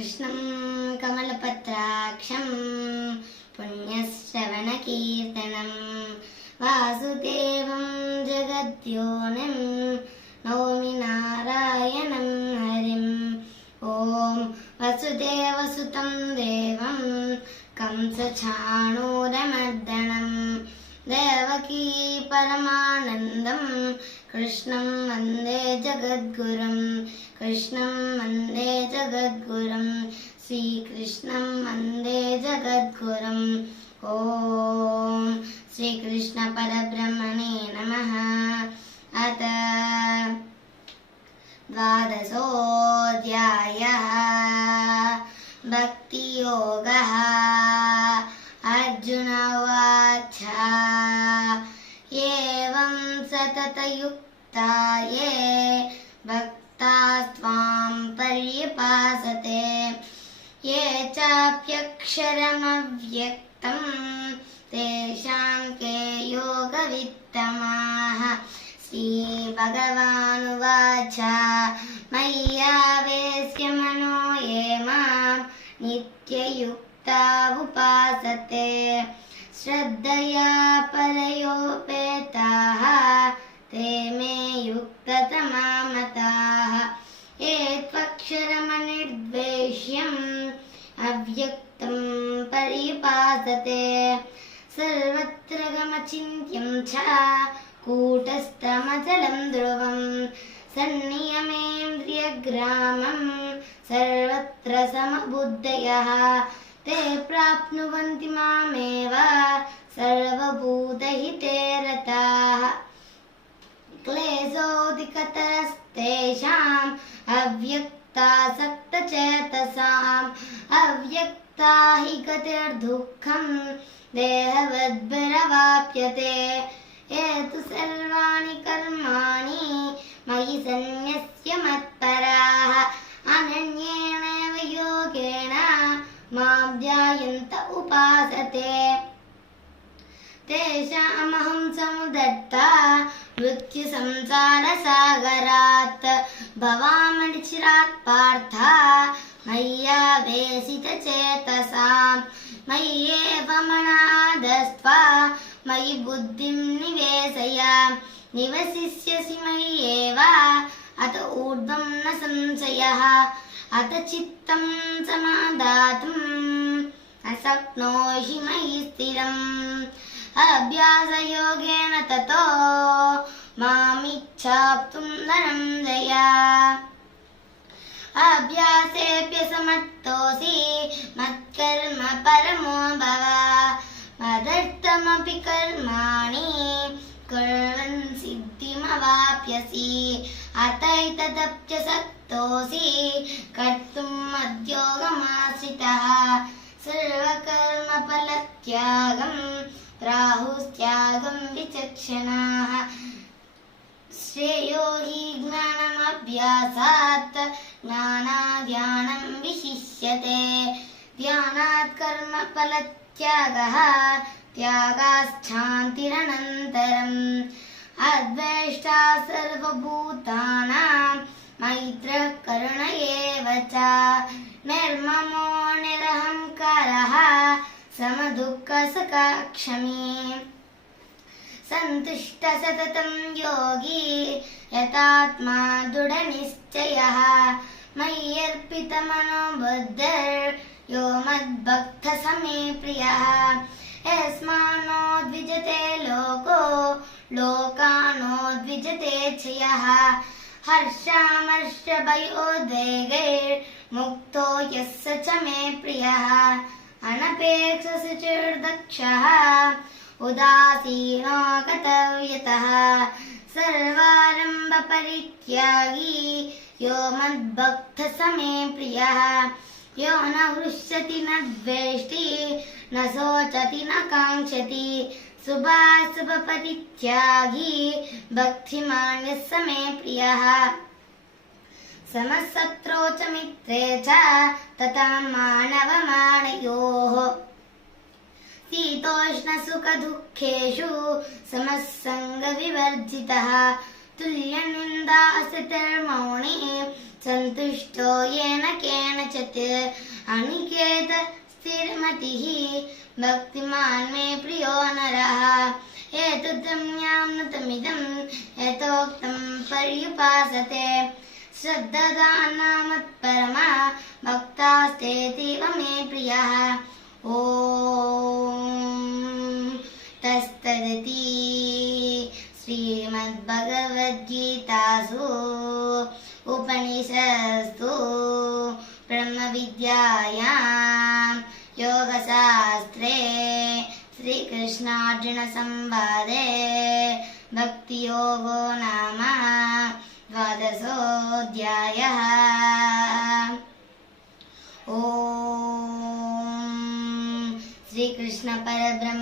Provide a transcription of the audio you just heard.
कृष्णं कमलपत्राक्षं पुण्यश्रवणकीर्तनं वासुदेवं जगद्योनिं नौमि नारायणं हरिम्। ॐ वसुदेवसुतं देवं कंसचाणूरमर्दनं देवकी परमानन्दं कृष्णं वन्दे जगद्गुरुं। कृष्णं वन्दे जगद्गुरुं श्रीकृष्णं वन्दे जगद्गुरुम्। ॐ श्रीकृष्णपरब्रह्मणे नमः। अथ द्वादशोऽध्यायः भक्तियोगः। अर्जुन उवाच एवं सततयुक्ता ये भक्तास्त्वां पर्युपासते ये चाप्यक्षरमव्यक्तं तेषां के योगवित्तमाः। श्रीभगवानुवाच मय्यावेश्य मनो ये मां नित्ययुक्ता उपासते श्रद्धया परयोपेताः ते मे युक्ततमा मताः। ये त्वक्षरमनिर्द्वेष्यम् अव्यक्तं पर्युपासते सर्वत्र गमचिन्त्यं च कूटस्थमचलं ध्रुवं सन्नियमेन्द्रियग्रामं सर्वत्र समबुद्धयः ते प्राप्नुवन्ति मामेव सर्वभूतहिते रताः। क्लेशोऽधिकतरस्तेषाम् अव्यक्तासक्तचेतसाम् अव्यक्ता हि गतिर्दुःखं देहवद्भिरवाप्यते। ये तु सर्वाणि कर्माणि मयि सन्न्यस्य मत्पराः अनन्येनैव योगेन मां ध्यायन्त उपासते तेषामहं समुद्धर्ता मृत्युसंसारसागरात् भवामनिचिरात् पार्थ मय्यावेशितचेतसाम् मय्येव मनादस्त्वा मयि बुद्धिं निवेशय निवसिष्यसि मय्येव अत ऊर्ध्वं न संशयः। अत चित्तं समादातुं न शक्नोषि मयि स्थिरम् अभ्यासयोगेन ततो मामिच्छाप्तुं धनञ्जय। अभ्यासेऽप्यसमर्थोऽसि मत्कर्म परमो भव मदर्थमपि कर्माणि कुर्वन् सिद्धिमवाप्स्यसि। अतैतदप्यसक्तोऽसि कर्तुं मद्योगमाश्रितः सर्वकर्मफलत्यागं प्राहुस्त्यागं विचक्षणाः। श्रेयो हि ज्ञानमभ्यासात् ज्ञानाद् विशिष्यते ध्यानात् कर्मफलत्यागः त्यागाच्छान्तिरनन्तरम्। अद्वेष्टा सर्वभूतानां मैत्रः करुण एव च निर्ममो निरहङ्कारः समदुःखसुखक्षमी सन्तुष्ट सततं योगी यतात्मा दृढनिश्चयः मय्यर्पितमनो बुद्धिर्यो मद्भक्तः स मे प्रियः। यस्मान्नो द्विजते लोको लोकानो द्विजते च यः हर्षामर्षभयोद्वेगैर्मुक्तो यः स च मे प्रियः। अनपेक्षसुचिर्दक्षः उदासीनो गतव्यतः सर्वारम्भपरित्यागी यो मद्भक्तः स मे प्रियः। यो न हृष्यति न द्वेष्टि न शोचति न काङ्क्षति शुभाशुभपरित्यागी भक्तिमान् यः स मे प्रियः। समशत्रौ च मित्रे च तथा मानवमानयोः शीतोष्णसुखदुःखेषु समस्सङ्गविवर्जितः तुल्यनिन्दास्तुतिर्मौनी सन्तुष्टो येन केनचित् अनिकेत स्थिरमतिः भक्तिमान् मे प्रियो नरः एतद्रम्यामृतमिदं यथोक्तं पर्युपासते श्रद्धादानमत्परमा भक्तास्तेतीव मे प्रियः ॐ तत्सदिति श्रीमद्भगवद्गीतासु उपनिषत्सु ब्रह्मविद्यायां योगशास्त्रे श्रीकृष्णार्जुनसंवादे भक्तियोगो नाम 12ोऽध्यायः। ॐ श्रीकृष्ण परब्रह्म